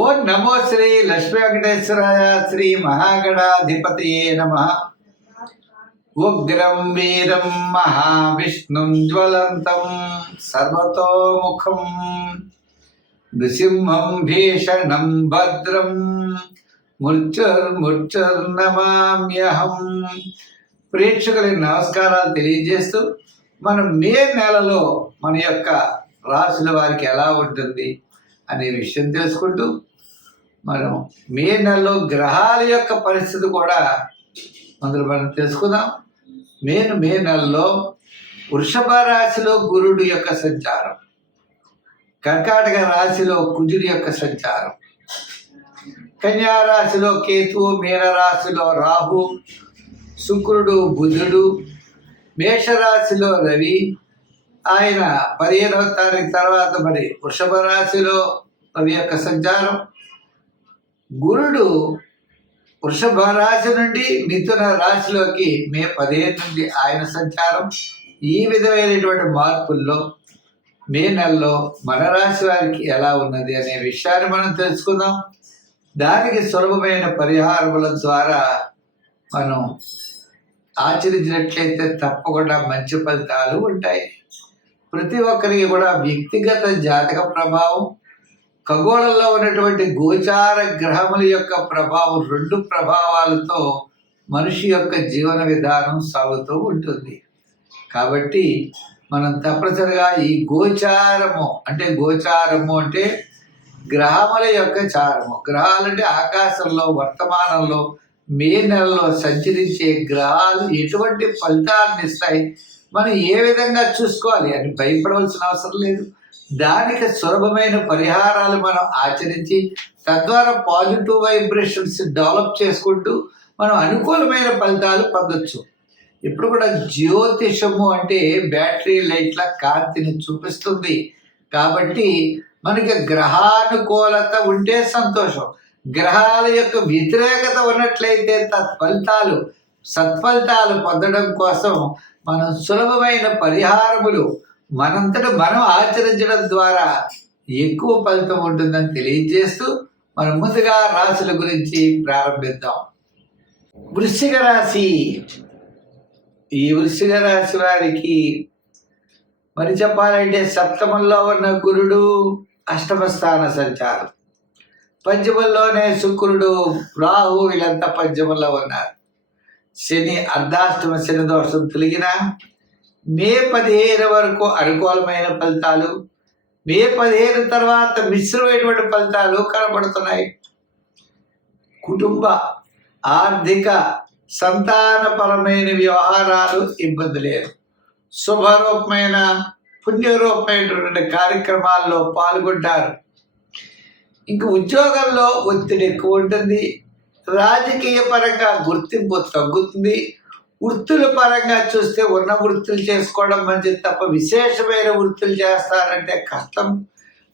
ఓం నమో శ్రీ లక్ష్మీ వెంకటేశ్వరాయ శ్రీ మహాగణాధిపతయే నమః. ఉగ్రం వీరం మహావిష్ణుం జ్వలంతం సర్వతోముఖం నృసింహం భీషణం భద్రం మృత్యుర్నమామ్యహం. ప్రేక్షకులకి నమస్కారాలు తెలియజేస్తూ మనం మే నెలలో మన యొక్క రాశుల వారికి ఎలా ఉంటుంది అనే విషయం తెలుసుకుంటూ మనం మే నెలలో గ్రహాల యొక్క పరిస్థితి కూడా మనం తెలుసుకుందాం. మే నెలలో వృషభ రాశిలో గురుడు యొక్క సంచారం, కర్కాటక రాశిలో కుజుడి యొక్క సంచారం, కన్యా రాశిలో కేతువు, మీన రాశిలో రాహు, శుక్రుడు, బుధుడు, మేషరాశిలో రవి, ఆయన 15వ తారీఖు తర్వాత మరి వృషభ రాశిలో రవి యొక్క సంచారం, గురుడు వృషభ రాశి నుండి మిథున రాశిలోకి మే 15 నుండి ఆయన సంచారం. ఈ విధమైనటువంటి మార్పుల్లో మే నెలలో మన రాశి వారికి ఎలా ఉన్నది అనే విషయాన్ని మనం తెలుసుకుందాం. దానికి సులభమైన పరిహారముల ద్వారా మనం ఆచరించినట్లయితే తప్పకుండా మంచి ఫలితాలు ఉంటాయి. ప్రతి ఒక్కరికి కూడా వ్యక్తిగత జాతక ప్రభావం, ఖగోళంలో ఉన్నటువంటి గోచార గ్రహముల యొక్క ప్రభావం, 2 ప్రభావాలతో మనిషి యొక్క జీవన విధానం సాగుతూ ఉంటుంది. కాబట్టి మనం తప్పనిసరిగా ఈ గోచారము అంటే గ్రహముల యొక్క చారము. గ్రహాలంటే ఆకాశంలో వర్తమానంలో మే నెలలో సంచరించే గ్రహాలు ఎటువంటి ఫలితాలను ఇస్తాయి, మనం ఏ విధంగా చూసుకోవాలి అని భయపడవలసిన అవసరం లేదు. దానికి సులభమైన పరిహారాలు మనం ఆచరించి తద్వారా పాజిటివ్ వైబ్రేషన్స్ డెవలప్ చేసుకుంటూ మనం అనుకూలమైన ఫలితాలు పొందొచ్చు. ఇప్పుడు కూడా జ్యోతిషము అంటే బ్యాటరీ లైట్ల కాంతిని చూపిస్తుంది. కాబట్టి మనకి గ్రహానుకూలత ఉంటే సంతోషం, గ్రహాల యొక్క వ్యతిరేకత ఉన్నట్లయితే సత్ఫలితాలు పొందడం కోసం మనం సులభమైన పరిహారములు మనంతట మనం ఆచరించడం ద్వారా ఎక్కువ ఫలితం ఉంటుందని తెలియజేస్తూ మనం ముందుగా రాశుల గురించి ప్రారంభిద్దాం. వృశ్చిక రాశి. ఈ వృశ్చిక రాశి వారికి మరి చెప్పాలంటే సప్తమంలో ఉన్న గురుడు అష్టమ స్థాన సంచారం, పంచమంలోనే శుక్రుడు, రాహు వీళ్ళంతా పంచమంలో ఉన్నారు. శని అర్ధాష్టమ శని దోషం తొలగిన మే 15 వరకు అనుకూలమైన ఫలితాలు, మే 15 తర్వాత మిశ్రమైనటువంటి ఫలితాలు కనబడుతున్నాయి. కుటుంబ, ఆర్థిక, సంతానపరమైన వ్యవహారాలు ఇబ్బంది లేదు. శుభరూపమైన పుణ్యరూపమైనటువంటి కార్యక్రమాల్లో పాల్గొంటారు. ఇంక ఉద్యోగంలో ఒత్తిడి ఎక్కువ ఉంటుంది. రాజకీయ పరంగా గుర్తింపు తగ్గుతుంది. వృత్తుల పరంగా చూస్తే ఉన్న వృత్తులు చేసుకోవడం మంచిది తప్ప విశేషమైన వృత్తులు చేస్తారంటే కష్టం.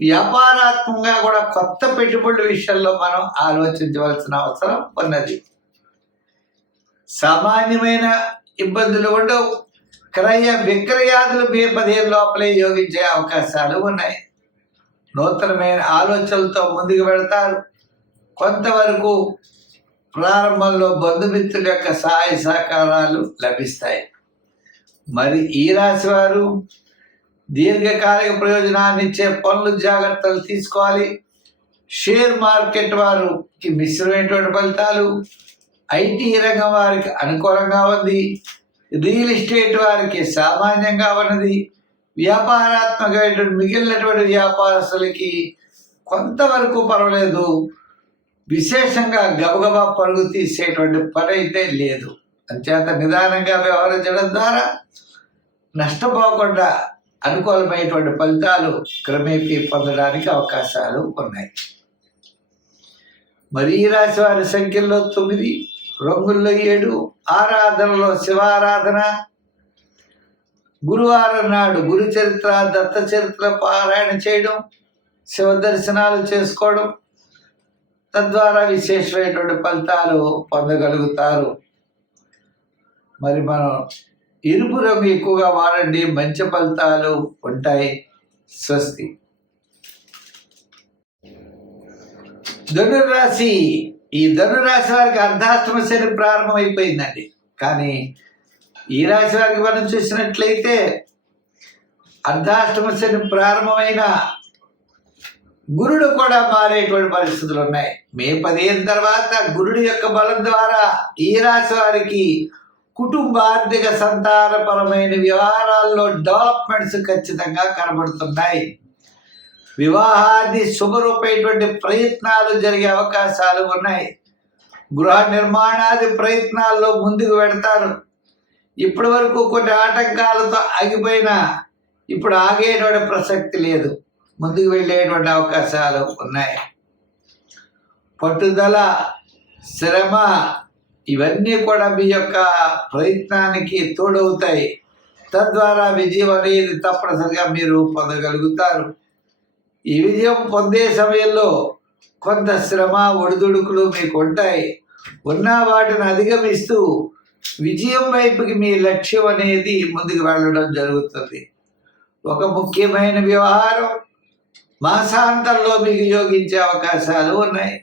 వ్యాపారాత్మకంగా కూడా కొత్త పెట్టుబడుల విషయంలో మనం ఆలోచించవలసిన అవసరం ఉన్నది. సామాన్యమైన ఇబ్బందులు ఉండవు. క్రయ విక్రయాదులు మే 15 లోపలే యోగించే అవకాశాలు ఉన్నాయి. నూతనమైన ఆలోచనలతో ముందుకు వెళతారు. కొంతవరకు ప్రారంభంలో బంధుమిత్రుల యొక్క సహాయ సహకారాలు లభిస్తాయి. మరి ఈ రాశి వారు దీర్ఘకాలిక ప్రయోజనాన్ని ఇచ్చే పనులు జాగ్రత్తలు తీసుకోవాలి. షేర్ మార్కెట్ వారికి మిశ్రమైనటువంటి ఫలితాలు, ఐటీ రంగం వారికి అనుకూలంగా ఉంది, రియల్ ఎస్టేట్ వారికి సామాన్యంగా ఉన్నది, వ్యాపారాత్మకమైనటువంటి మిగిలినటువంటి వ్యాపారస్తులకి కొంతవరకు పర్వాలేదు. విశేషంగా గబగబా పరుగు తీసేటువంటి పని అయితే లేదు. అంచేత నిదానంగా వ్యవహరించడం ద్వారా నష్టపోకుండా అనుకూలమైనటువంటి ఫలితాలు క్రమేపీ పొందడానికి అవకాశాలు ఉన్నాయి. మరి ఈ రాశి వారి సంఖ్యలో 9, రంగుల్లో 7, ఆరాధనలో శివారాధన, గురువారం నాడు గురు చరిత్ర, దత్త చరిత్ర పారాయణ చేయడం, శివ దర్శనాలు చేసుకోవడం, తద్వారా విశేషమైనటువంటి ఫలితాలు పొందగలుగుతారు. మరి మనం ఎరుపు రంగు ఎక్కువగా వాడండి, మంచి ఫలితాలు ఉంటాయి. స్వస్తి. ధనురాశి, ఈ ధనురాశి వారికి అర్ధాష్టమ శని ప్రారంభమైపోయిందండి. కానీ ఈ రాశి వారికి మనం చూసినట్లయితే అర్ధాష్టమ శని ప్రారంభమైన గురుడు కూడా మారేటువంటి పరిస్థితులు ఉన్నాయి. మే 15 తర్వాత గురుడి యొక్క బలం ద్వారా ఈ రాశి వారికి కుటుంబ ఆర్థిక సంతానపరమైన వ్యవహారాల్లో డెవలప్మెంట్స్ ఖచ్చితంగా కనబడుతున్నాయి. వివాహాది శుభరూపమైనటువంటి ప్రయత్నాలు జరిగే అవకాశాలు ఉన్నాయి. గృహ నిర్మాణాది ప్రయత్నాల్లో ముందుకు వెడతారు. ఇప్పటి వరకు కొన్ని ఆటంకాలతో ఆగిపోయినా ఇప్పుడు ఆగేటువంటి ప్రసక్తి లేదు, ముందుకు వెళ్ళేటువంటి అవకాశాలు ఉన్నాయి. పట్టుదల, శ్రమ ఇవన్నీ కూడా మీ యొక్క ప్రయత్నానికి తోడవుతాయి. తద్వారా విజయం అనేది తప్పనిసరిగా మీరు పొందగలుగుతారు. ఈ విజయం పొందే సమయంలో కొంత శ్రమ, ఒడిదుడుకులు మీకు ఉంటాయి. ఉన్న వాటిని అధిగమిస్తూ విజయం వైపుకి మీ లక్ష్యం అనేది ముందుకు వెళ్ళడం జరుగుతుంది. ఒక ముఖ్యమైన వ్యవహారం మాసాంతంలో మీకు యోగించే అవకాశాలు ఉన్నాయి.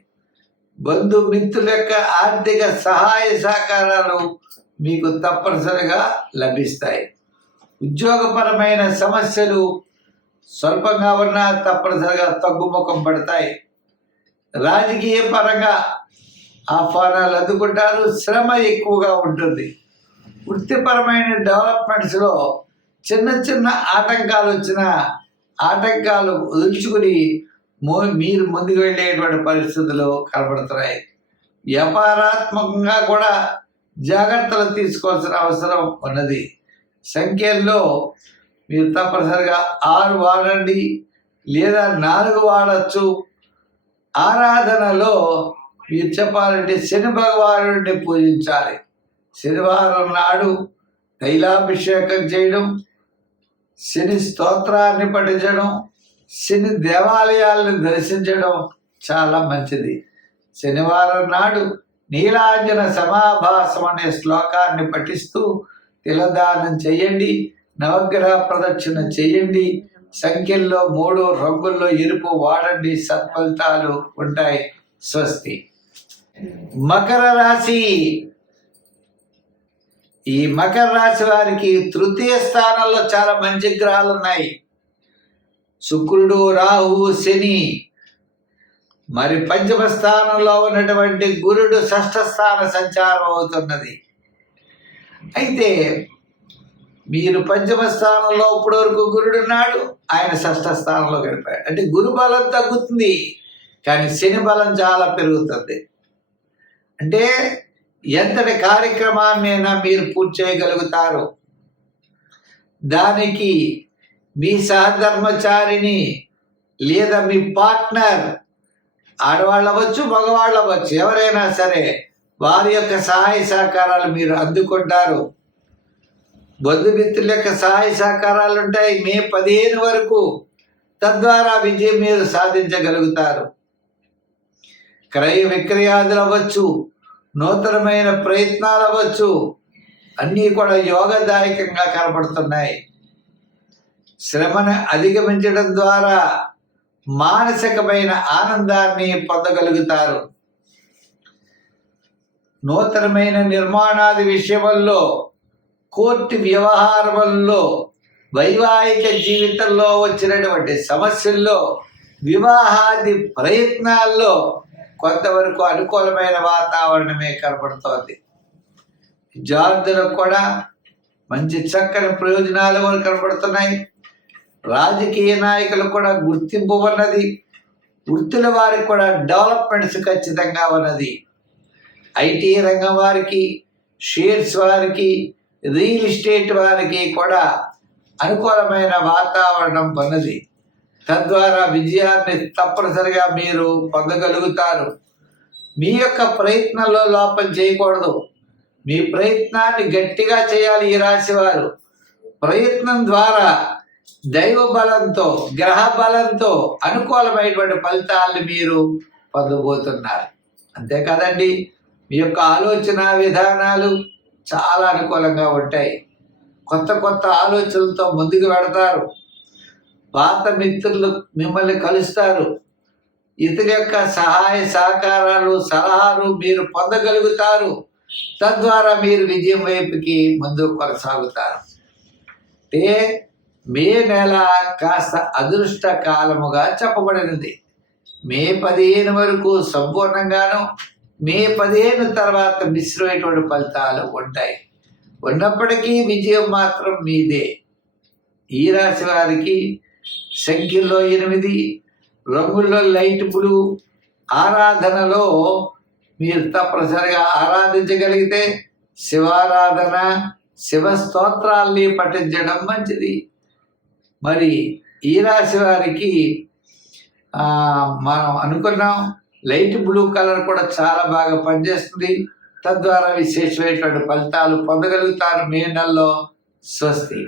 బంధుమిత్రుల యొక్క ఆర్థిక సహాయ సహకారాలు మీకు తప్పనిసరిగా లభిస్తాయి. ఉద్యోగపరమైన సమస్యలు స్వల్పంగా ఉన్నా తప్పనిసరిగా తగ్గుముఖం పడతాయి. రాజకీయ పరంగా ఆహ్వానాలు అందుకుంటారు. శ్రమ ఎక్కువగా ఉంటుంది. వృత్తిపరమైన డెవలప్మెంట్స్లో చిన్న చిన్న ఆటంకాలు వచ్చినా ఆటంకాలు వదులుచుకుని మీరు ముందుకు వెళ్ళేటువంటి పరిస్థితులు కనబడుతున్నాయి. వ్యాపారాత్మకంగా కూడా జాగ్రత్తలు తీసుకోవాల్సిన అవసరం ఉన్నది. సంఖ్యల్లో మీరు తప్పనిసరిగా 6 వాడండి, లేదా 4 వాడచ్చు. ఆరాధనలో మీరు చెప్పాలంటే శని భగవానుడిని పూజించాలి. శనివారం నాడు తైలాభిషేకం చేయడం, శని స్తోత్రాన్ని పఠించడం, శని దేవాలయాలను దర్శించడం చాలా మంచిది. శనివారం నాడు నీలాంజన సమాభాసం అనే శ్లోకాన్ని పఠిస్తూ తిలదానం చేయండి. నవగ్రహ ప్రదక్షిణ చేయండి. సంఖ్యల్లో 3 రంగుల్లో ఎరుపు వాడండి. సత్ఫలితాలు ఉంటాయి. స్వస్తి. మకర రాశి, ఈ మకర రాశి వారికి తృతీయ స్థానంలో చాలా మంచి గ్రహాలు ఉన్నాయి. శుక్రుడు, రాహువు, శని. మరి పంచమ స్థానంలో ఉన్నటువంటి గురుడు షష్ఠ స్థాన సంచారం అవుతున్నది. అయితే మీరు పంచమ స్థానంలో ఇప్పటి వరకు గురుడు ఉన్నాడు, ఆయన షష్ఠ స్థానంలో గడిపాడు. అంటే గురు బలం తగ్గుతుంది, కానీ శని బలం చాలా పెరుగుతుంది. అంటే ఎంతటి కార్యక్రమాన్నైనా మీరు పూర్తి చేయగలుగుతారు. దానికి మీ సహధర్మచారిని లేదా మీ పార్ట్నర్, ఆడవాళ్ళు అవ్వచ్చు, మగవాళ్ళు అవ్వచ్చు, ఎవరైనా సరే వారి యొక్క సహాయ సహకారాలు మీరు అందుకుంటారు. బంధుమిత్రుల యొక్క సహాయ సహకారాలు ఉంటాయి మే 15 వరకు. తద్వారా విజయం మీరు సాధించగలుగుతారు. క్రయ విక్రయాదులు అవ్వచ్చు, నూతనమైన ప్రయత్నాలు అవ్వచ్చు, అన్నీ కూడా యోగదాయకంగా కనపడుతున్నాయి. శ్రమను అధిగమించడం ద్వారా మానసికమైన ఆనందాన్ని పొందగలుగుతారు. నూతనమైన నిర్మాణాది విషయంలో, కోర్టు వ్యవహారంలో, వైవాహిక జీవితంలో వచ్చినటువంటి సమస్యల్లో, వివాహాది ప్రయత్నాల్లో కొంతవరకు అనుకూలమైన వాతావరణమే కనపడుతోంది. విద్యార్థులకు కూడా మంచి చక్కని ప్రయోజనాలు కనపడుతున్నాయి. రాజకీయ నాయకులకు కూడా గుర్తింపు ఉన్నది. వృత్తుల వారికి కూడా డెవలప్మెంట్స్ ఖచ్చితంగా ఉన్నది. ఐటీ రంగం వారికి, షేర్స్ వారికి, రియల్ ఎస్టేట్ వారికి కూడా అనుకూలమైన వాతావరణం ఉన్నది. తద్వారా విజయాన్ని తప్పనిసరిగా మీరు పొందగలుగుతారు. మీ యొక్క ప్రయత్నంలో లోపం చేయకూడదు. మీ ప్రయత్నాన్ని గట్టిగా చేయాలి. ఈ రాశి వారు ప్రయత్నం ద్వారా దైవ బలంతో, గ్రహ బలంతో అనుకూలమైనటువంటి ఫలితాలను మీరు పొందబోతున్నారు. అంతేకాదండి, మీ యొక్క ఆలోచన విధానాలు చాలా అనుకూలంగా ఉంటాయి. కొత్త కొత్త ఆలోచనలతో ముందుకు పెడతారు. పాత మిత్రులు మిమ్మల్ని కలుస్తారు. ఇతని యొక్క సహాయ సహకారాలు సలహాలు మీరు పొందగలుగుతారు. తద్వారా మీరు విజయం వైపుకి ముందుకు కొనసాగుతారు. అంటే మే నెల కాస్త అదృష్ట కాలముగా చెప్పబడినది. మే 15 వరకు సంపూర్ణంగాను, మే 15 తర్వాత మిశ్రమైనటువంటి ఫలితాలు ఉంటాయి. ఉన్నప్పటికీ విజయం మాత్రం మీదే. ఈ రాశి వారికి సంఖ్యల్లో 8, రంగుల్లో లైట్ బ్లూ, ఆరాధనలో మీరు తప్పనిసరిగా ఆరాధించగలిగితే శివారాధన, శివ స్తోత్రాల్ని పఠించడం మంచిది. మరి ఈ రాశి వారికి మనం అనుకున్నాం లైట్ బ్లూ కలర్ కూడా చాలా బాగా పనిచేస్తుంది. తద్వారా విశేషమైనటువంటి ఫలితాలు పొందగలుగుతారు మే నెలలో. స్వస్తి.